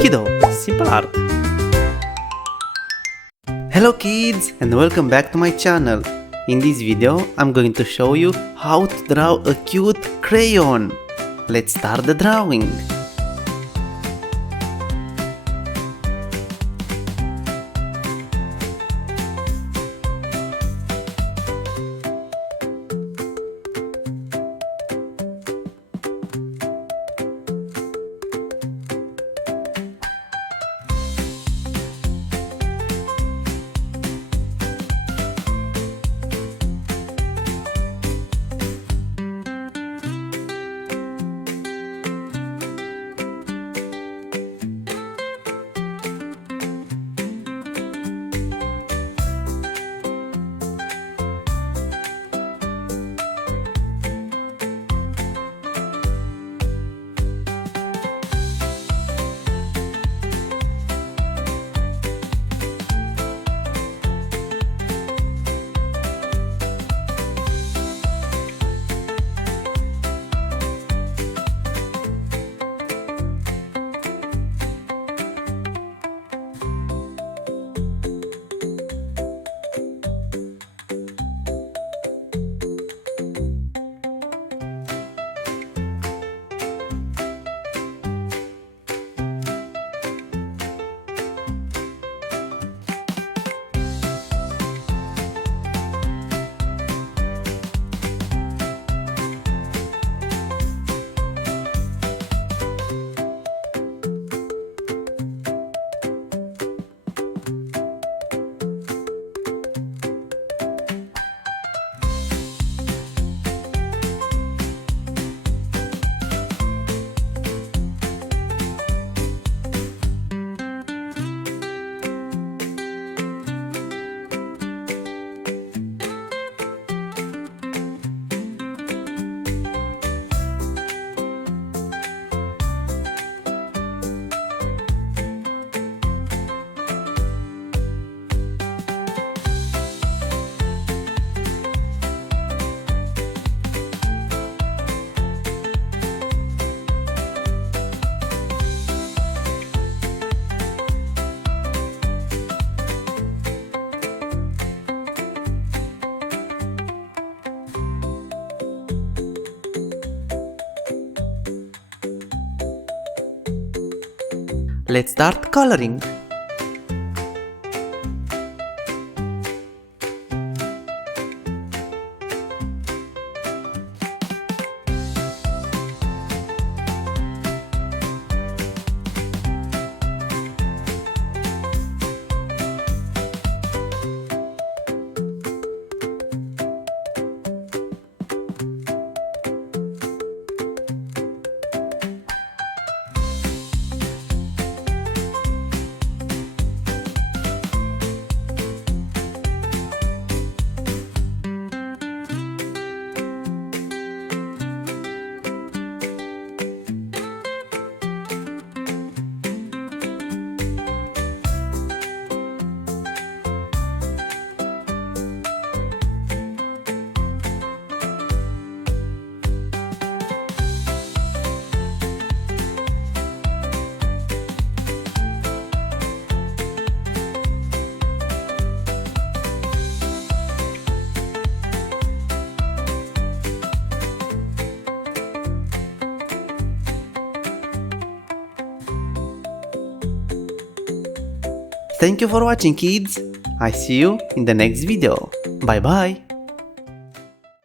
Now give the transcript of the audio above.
Kiddo, simple art. Hello kids and welcome back to my channel. In this video I'm going to show you how to draw a cute crayon. Let's start the drawing. Let's start coloring. Thank you for watching kids. I see you in the next video. Bye bye.